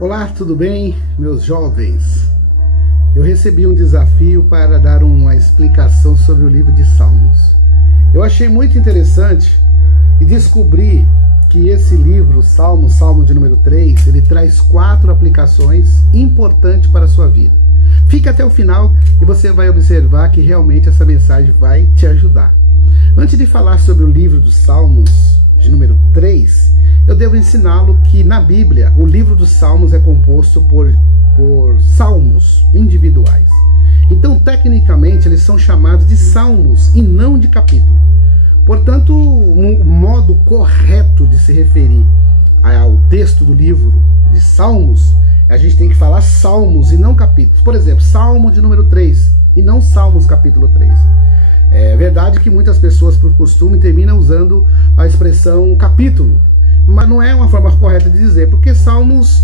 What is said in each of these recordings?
Olá, tudo bem, meus jovens? Eu recebi um desafio para dar uma explicação sobre o livro de Salmos. Eu achei muito interessante e descobri que esse livro, Salmo de número 3, ele traz 4 aplicações importantes para a sua vida. Fique até o final e você vai observar que realmente essa mensagem vai te ajudar. Antes de falar sobre o livro dos Salmos de número 3, eu devo ensiná-lo que na Bíblia o livro dos Salmos é composto por salmos individuais. Então, tecnicamente, eles são chamados de salmos e não de capítulo. Portanto, o modo correto de se referir ao texto do livro de Salmos, a gente tem que falar salmos e não capítulos. Por exemplo, Salmo de número 3 e não Salmos capítulo 3. É verdade que muitas pessoas, por costume, terminam usando a expressão capítulo, mas não é uma forma correta de dizer, porque salmos,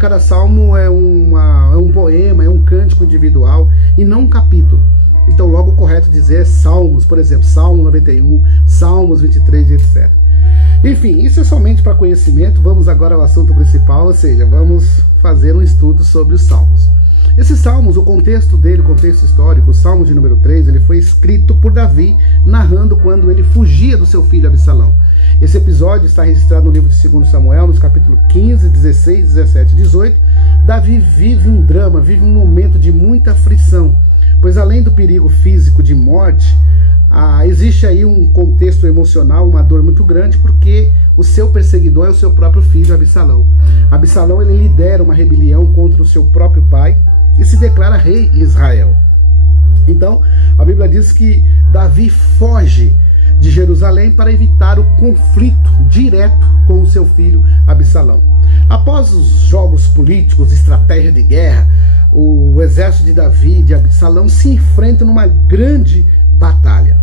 cada salmo é um poema, é um cântico individual e não um capítulo. Então logo o correto dizer é salmos, por exemplo, Salmo 91, Salmos 23, etc. Enfim, isso é somente para conhecimento. Vamos agora ao assunto principal, ou seja, vamos fazer um estudo sobre os salmos. Esses salmos, o contexto dele, o contexto histórico, o Salmo de número 3, ele foi escrito por Davi, narrando quando ele fugia do seu filho Absalão. Esse episódio está registrado no livro de 2 Samuel, nos capítulos 15, 16, 17 e 18. Davi vive um drama, vive um momento de muita aflição, pois além do perigo físico de morte, existe aí um contexto emocional, uma dor muito grande, porque o seu perseguidor é o seu próprio filho Absalão. Absalão, ele lidera uma rebelião contra o seu próprio pai e se declara rei em Israel. Então, a Bíblia diz que Davi foge de Jerusalém para evitar o conflito direto com o seu filho Absalão. Após os jogos políticos, estratégia de guerra, o exército de Davi e de Absalão se enfrentam numa grande batalha.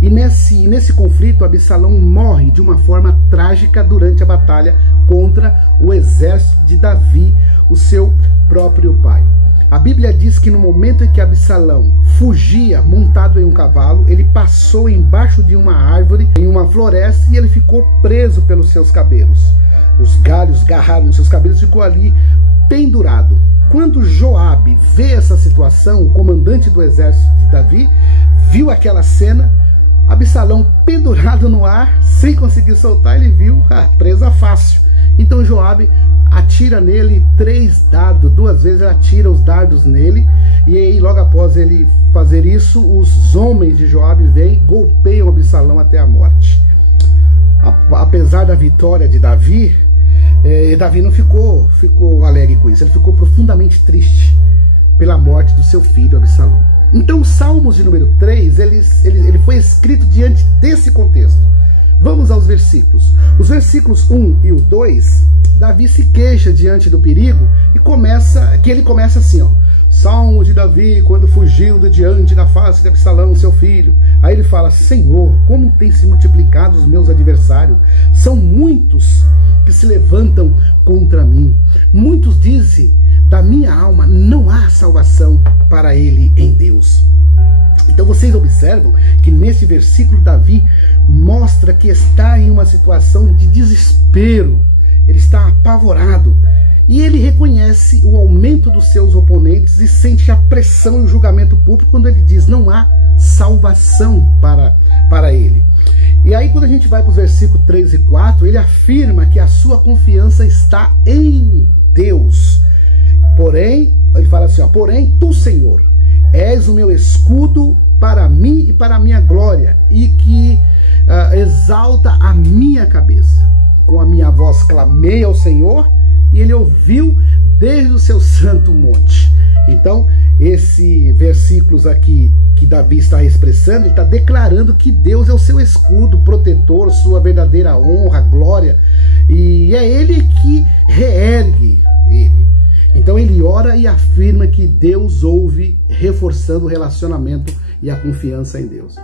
E nesse conflito, Absalão morre de uma forma trágica durante a batalha contra o exército de Davi, o seu próprio pai. A Bíblia diz que no momento em que Absalão fugia montado em um cavalo, ele passou embaixo de uma árvore, em uma floresta, e ele ficou preso pelos seus cabelos. Os galhos garraram nos seus cabelos e ficou ali pendurado. Quando Joabe vê essa situação, o comandante do exército de Davi, viu aquela cena, Absalão pendurado no ar, sem conseguir soltar, ele viu, presa fácil. Então Joabe atira nele 3 dardos, 2 vezes atira os dardos nele, e aí logo após ele fazer isso, os homens de Joabe vêm e golpeiam Absalão até a morte. Apesar da vitória de Davi, Davi não ficou alegre com isso, ele ficou profundamente triste pela morte do seu filho Absalão. Então o Salmos de número 3, ele foi escrito diante desse contexto. Vamos aos versículos. Os versículos 1 e o 2, Davi se queixa diante do perigo e ele começa assim, ó. Salmo de Davi, quando fugiu de diante da face de Absalão, seu filho. Aí ele fala: Senhor, como têm se multiplicado os meus adversários? São muitos que se levantam contra mim. Muitos dizem da minha alma, não há salvação para ele em Deus. Então vocês observam que nesse versículo Davi mostra que está em uma situação de desespero. Ele está apavorado. E ele reconhece o aumento dos seus oponentes e sente a pressão e o julgamento público quando ele diz: não há salvação para ele. E aí quando a gente vai para os versículos 3 e 4, ele afirma que a sua confiança está em Deus. Porém, ele fala assim, ó, porém tu, Senhor, és o meu escudo para mim e para a minha glória, e que exalta a minha cabeça. Com a minha voz clamei ao Senhor, e ele ouviu desde o seu santo monte. Então, esses versículos aqui que Davi está expressando, ele está declarando que Deus é o seu escudo, protetor, sua verdadeira honra, glória, e é ele que reergue ele. Então ele ora e afirma que Deus ouve, reforçando o relacionamento e a confiança em Deus.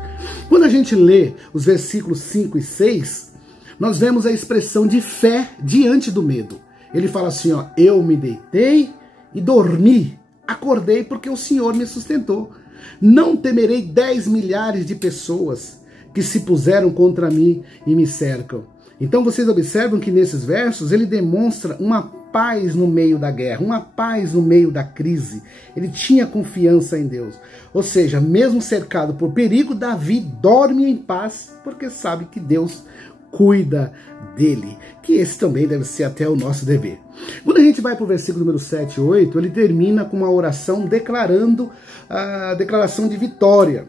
Quando a gente lê os versículos 5 e 6, nós vemos a expressão de fé diante do medo. Ele fala assim, ó, eu me deitei e dormi, acordei porque o Senhor me sustentou. Não temerei 10 milhares de pessoas que se puseram contra mim e me cercam. Então vocês observam que nesses versos ele demonstra uma paz no meio da guerra, uma paz no meio da crise. Ele tinha confiança em Deus. Ou seja, mesmo cercado por perigo, Davi dorme em paz, porque sabe que Deus cuida dele. Que esse também deve ser até o nosso dever. Quando a gente vai para o versículo número 7 e 8, ele termina com uma oração declarando a declaração de vitória.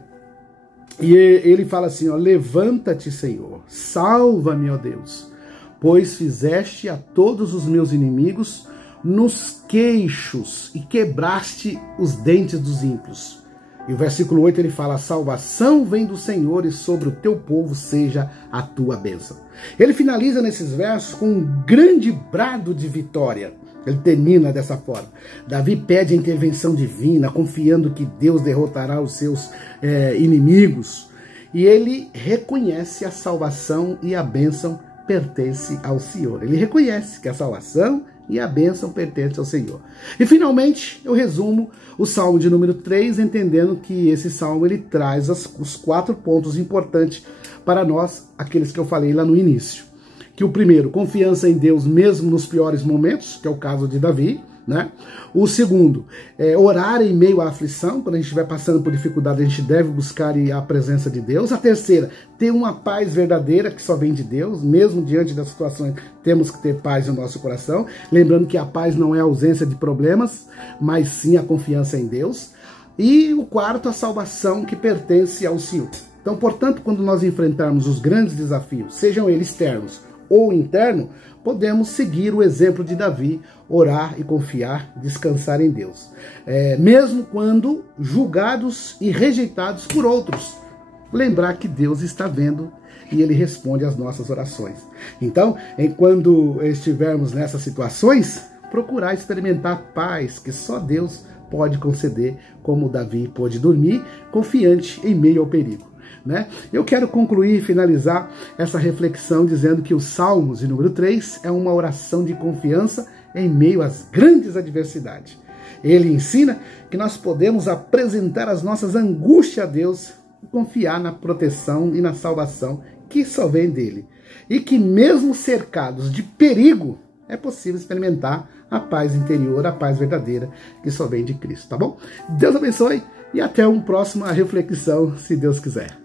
E ele fala assim, ó, levanta-te, Senhor, salva-me, ó Deus, pois fizeste a todos os meus inimigos nos queixos e quebraste os dentes dos ímpios. E o versículo 8 ele fala, a salvação vem do Senhor e sobre o teu povo seja a tua bênção. Ele finaliza nesses versos com um grande brado de vitória. Ele termina dessa forma. Davi pede a intervenção divina, confiando que Deus derrotará os seus inimigos. E ele reconhece a salvação e a bênção pertence ao Senhor. Ele reconhece que a salvação e a bênção pertencem ao Senhor. E finalmente eu resumo o Salmo de número 3, entendendo que esse Salmo ele traz os 4 pontos importantes para nós, aqueles que eu falei lá no início. Que o primeiro, confiança em Deus mesmo nos piores momentos, que é o caso de Davi, né? O segundo, orar em meio à aflição, quando a gente estiver passando por dificuldade, a gente deve buscar a presença de Deus. A terceira, ter uma paz verdadeira que só vem de Deus, mesmo diante das situações, temos que ter paz no nosso coração, lembrando que a paz não é a ausência de problemas, mas sim a confiança em Deus. E o quarto, a salvação que pertence ao Senhor. Então, portanto, quando nós enfrentarmos os grandes desafios, sejam eles externos ou interno, podemos seguir o exemplo de Davi, orar e confiar, descansar em Deus. Mesmo quando julgados e rejeitados por outros, lembrar que Deus está vendo e Ele responde às nossas orações. Então, enquanto estivermos nessas situações, procurar experimentar paz que só Deus pode conceder, como Davi pôde dormir, confiante em meio ao perigo. Né? Eu quero concluir e finalizar essa reflexão dizendo que os Salmos de número 3 é uma oração de confiança em meio às grandes adversidades. Ele ensina que nós podemos apresentar as nossas angústias a Deus e confiar na proteção e na salvação que só vem dele. E que mesmo cercados de perigo, é possível experimentar a paz interior, a paz verdadeira que só vem de Cristo, tá bom? Deus abençoe e até uma próxima reflexão, se Deus quiser.